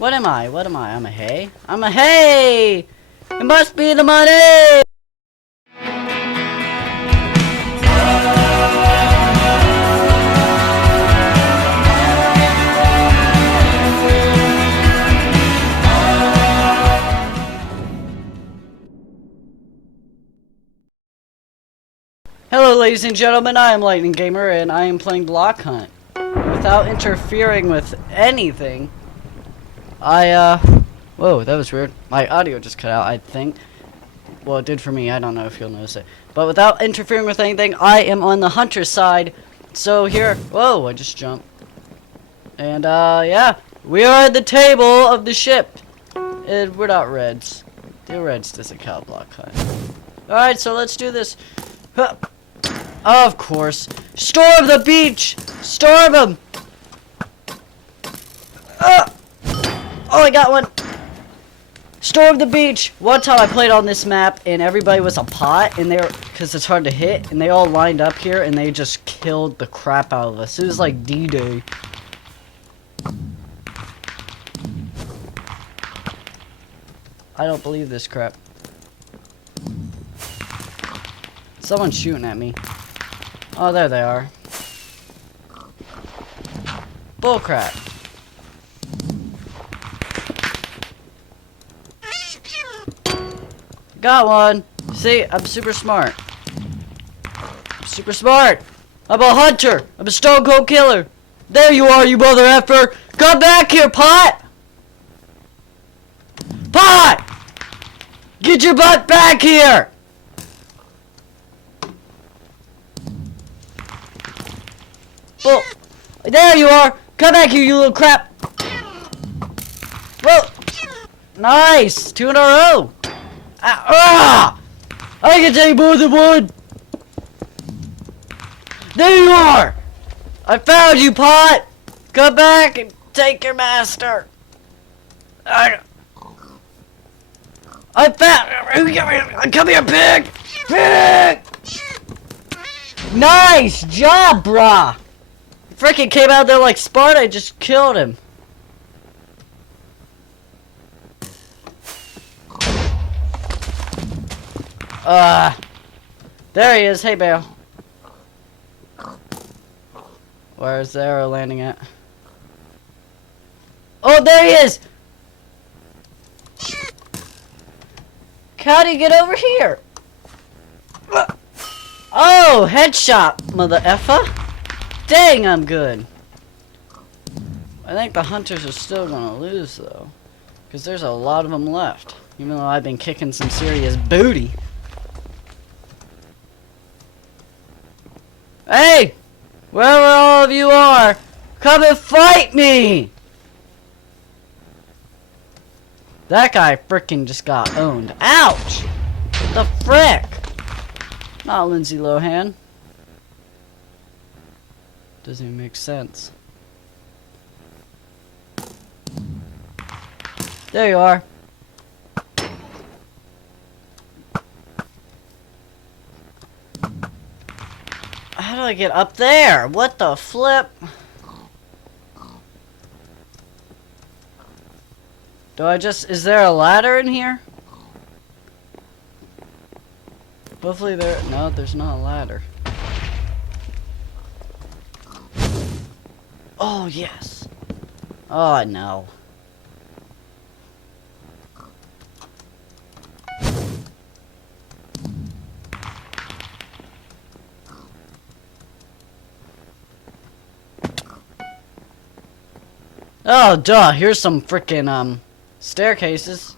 What am I? What am I? I'm a hay? I'm a hay! It must be the money! Hello ladies and gentlemen, I am Lightning Gamer and I am playing Block Hunt. Without interfering with anything, whoa, that was weird. My audio just cut out, I think. Well, it did for me, I don't know if you'll notice it. But without interfering with anything, I am on the hunter's side. So here, whoa, I just jumped. And, yeah, we are at the table of the ship. And we're not reds. The reds doesn't count Block Hunt. Alright, so let's do this. Huh. Of course. Storm the beach! Storm them! Oh, I got one! Storm the beach! One time I played on this map and everybody was a pot and they were, because it's hard to hit, and they all lined up here and they just killed the crap out of us. It was like D-Day. I don't believe this crap. Someone's shooting at me. Oh, there they are. Bullcrap. Got one. See, I'm super smart. I'm super smart. I'm a hunter. I'm a stone cold killer. There you are, you mother effer. Come back here, pot. Pot! Get your butt back here. Well, there you are! Come back here, you little crap! Whoa! Nice! 2 in a row! I can take more than one! There you are! I found you, pot! Come back and take your master! I found... Come here, pig! Pig! Nice job, brah! Frickin' came out there like Sparta, I just killed him. There he is. Hey, Bale. Where's the arrow landing at? Oh, there he is! How do you get over here? Oh, headshot, mother effer. Dang, I'm good. I think the hunters are still gonna lose, though. Because there's a lot of them left. Even though I've been kicking some serious booty. Hey! Wherever all of you are, come and fight me! That guy frickin' just got owned. Ouch! What the frick? Not Lindsay Lohan. Doesn't even make sense. There you are. How do I get up there? What the flip? Do I just... Is there a ladder in here? Hopefully there... No, there's not a ladder. Oh, yes. Oh, no. Oh, duh. Here's some frickin', staircases.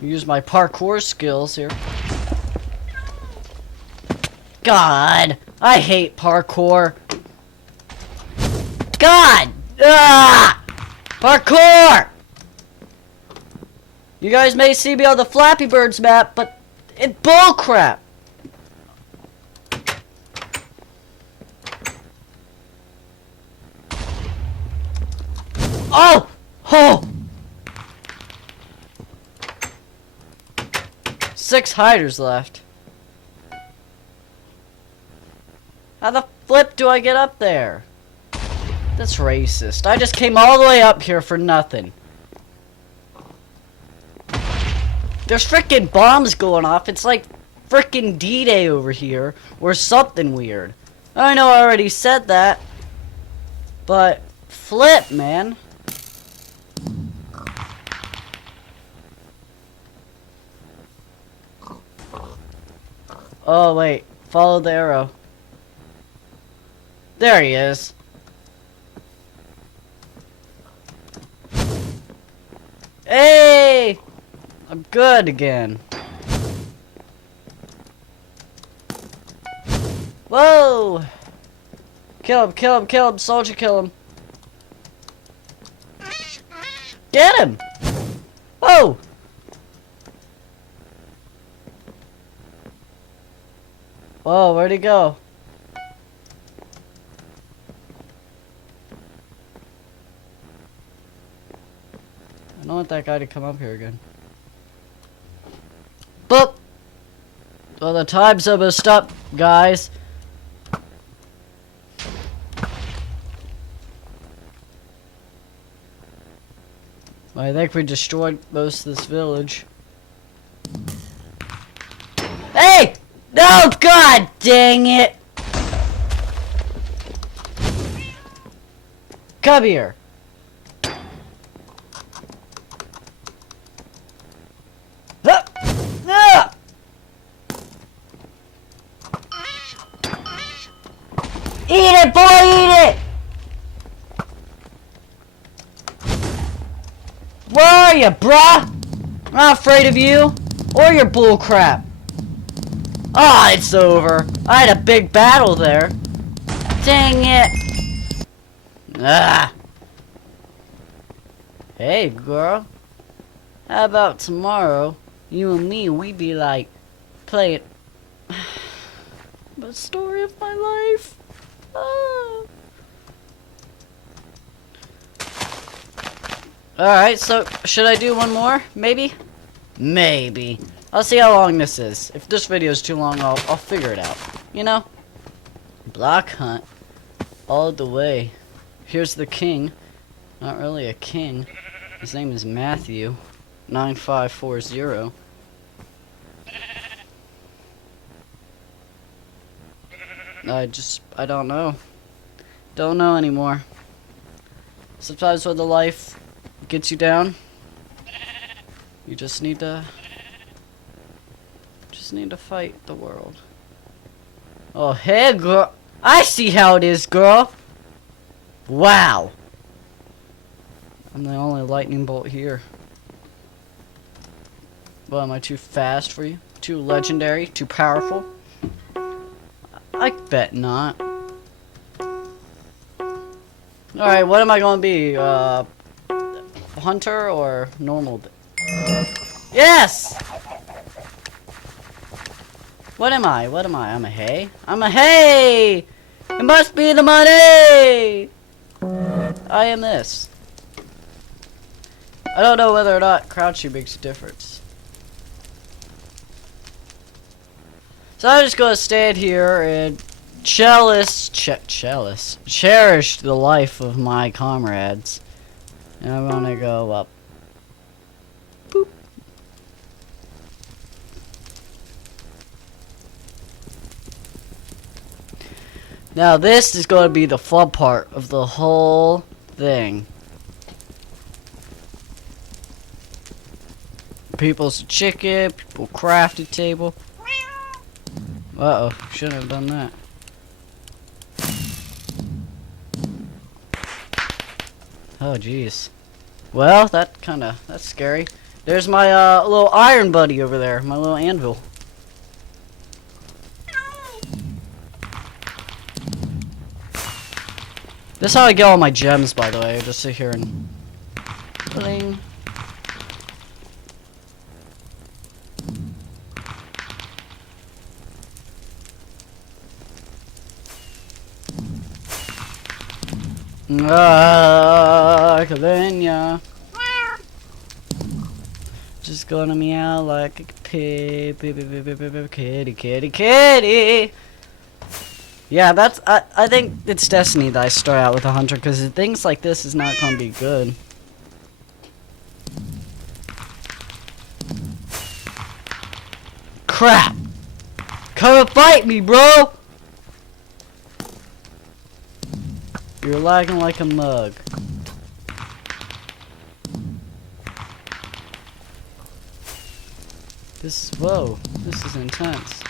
Use my parkour skills here. God, I hate parkour. God! Ah! Parkour! You guys may see me on the Flappy Birds map, but it's bullcrap. Oh! Oh! 6 hiders left. How the flip do I get up there? That's racist. I just came all the way up here for nothing. There's frickin' bombs going off. It's like frickin' D-Day over here. Or something weird. I know I already said that. But, flip, man. Oh, wait. Follow the arrow. There he is. Hey! I'm good again. Whoa! Kill him, kill him, kill him, soldier, kill him. Get him! Whoa! Whoa, where'd he go? I don't want that guy to come up here again. Boop! Well, the time's almost up, guys. I think we destroyed most of this village. Hey! No, God dang it! Come here. Eat it, boy, eat it! Where are you, bruh? I'm not afraid of you. Or your bullcrap. Ah, it's over. I had a big battle there. Dang it. Ah. Hey, girl. How about tomorrow, you and me, we be like, playing the story of my life. Ah. Alright, so should I do one more? Maybe? Maybe. I'll see how long this is. If this video is too long, I'll figure it out. You know? Block hunt. All the way. Here's the king. Not really a king. His name is Matthew. 9540. I don't know. Don't know anymore. Sometimes when the life gets you down, you just need to fight the world. Oh, hey, girl. I see how it is, girl. Wow. I'm the only lightning bolt here. Well, am I too fast for you? Too legendary? Too powerful? I bet not. Alright, what am I gonna be? Hunter or normal? Yes! What am I? What am I? I'm a hay? I'm a hay! It must be the money! I am this. I don't know whether or not crouching makes a difference. So I'm just gonna stand here and cherish the life of my comrades. And I'm gonna go up. Boop. Now this is gonna be the fun part of the whole thing. People's chicken, people crafted table. Uh-oh, shouldn't have done that. Oh, jeez. Well, that's scary. There's my, little iron buddy over there, my little anvil. This is how I get all my gems, by the way. I just sit here and... Bling. Kalenya. Just gonna meow like a pig. Kitty, kitty, kitty. Yeah, that's. I think it's destiny that I start out with a hunter because things like this is not gonna be good. Crap! Come and fight me, bro! You're lagging like a mug. Whoa, this is intense.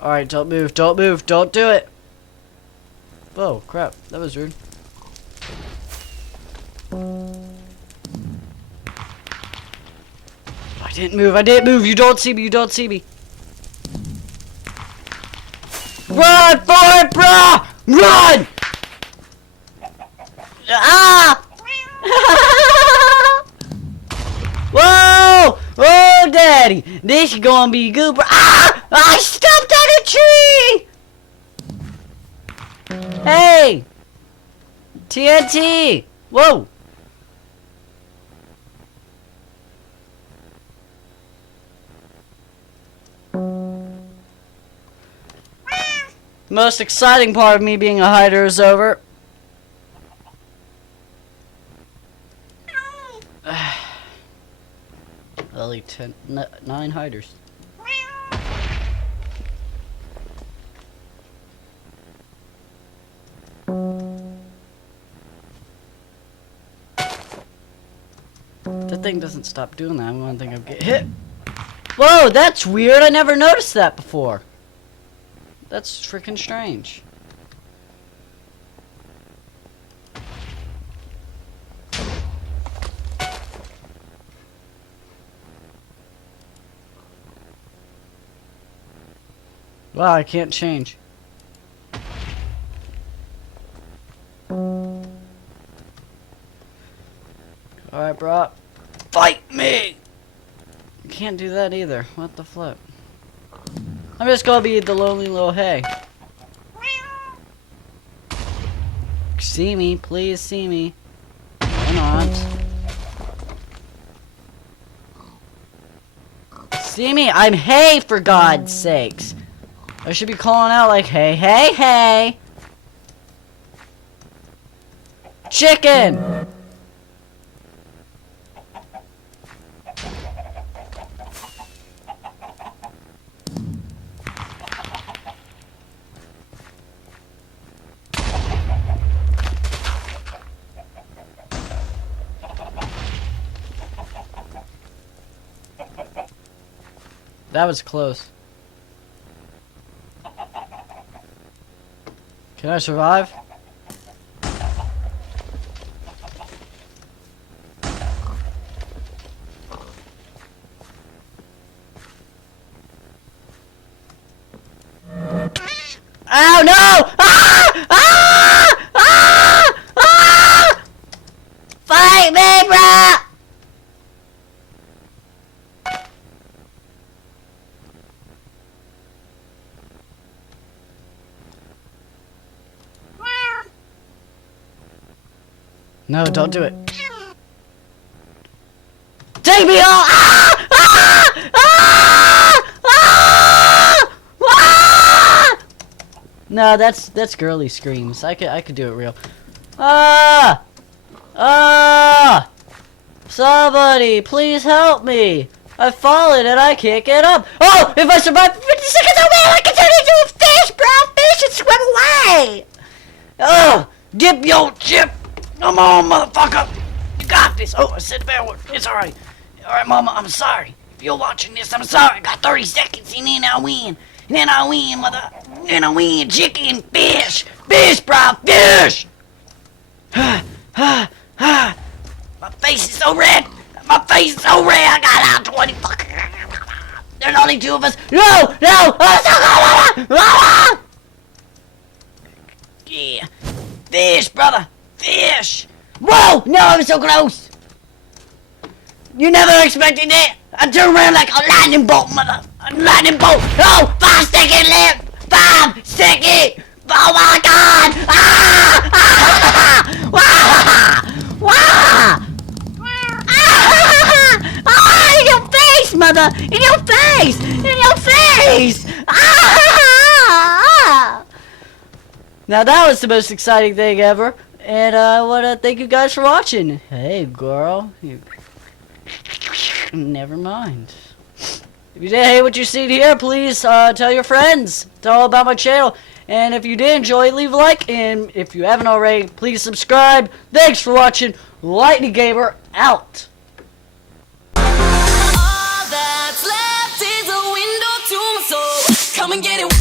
Alright, don't move, don't move, don't do it! Whoa, crap, that was rude. I didn't move, you don't see me, you don't see me. Run for it, bro! Run! Ah! Whoa! Oh, daddy! This is gonna be good, bro. Ah! I stepped on a tree! Hey! TNT! Whoa! Most exciting part of me being a hider is over. Only 9 hiders. That thing doesn't stop doing that. I'm gonna think I'm getting hit. Whoa, that's weird. I never noticed that before. That's freaking strange. Wow, I can't change. Alright, bro. Fight me! You can't do that either. What the flip? I'm just gonna be the lonely little hay. See me, please see me. Why not? See me? I'm hay, for God's sakes. I should be calling out like, hey, hey, hey. Chicken! That was close. Can I survive? Oh no! Ah! Ah! Ah! Ah! Fight me, bro! No, don't do it. Take me all! Ah! Ah! Ah! Ah! Ah! No, that's girly screams. I could do it real. Ah! Ah! Somebody, please help me! I've fallen and I can't get up. Oh! If I survive 50 seconds, oh man, I can turn into a fish, bro! Fish and swim away! Oh! Dip your chip! Come on, motherfucker! You got this! Oh, I said bad word. It's alright. Alright, mama, I'm sorry. If you're watching this, I'm sorry. I got 30 seconds and then I win. And then I win, mother. Then I win. Chicken, fish! Fish, bro! Fish! My face is so red! My face is so red! I got out 20 fucking... There's only 2 of us. No! No! Oh, yeah. Fish, brother! Fish! Whoa! No, I'm so close! You never expected that! I turned around like a lightning bolt, mother! A lightning bolt! Oh! 5 seconds left! 5 seconds! Oh my god! Ah! Ah! Ah! Ah! Ah! Ah! Your face, mother! mother! In your face! In your face! Ah! Now that was the most exciting thing ever. And I want to thank you guys for watching. Hey, girl. Never mind. If you did hate what you see here, please tell your friends. Tell all about my channel. And if you did enjoy, leave a like. And if you haven't already, please subscribe. Thanks for watching. Lightning Gamer out. All that's left is a window to my soul. Come and get it.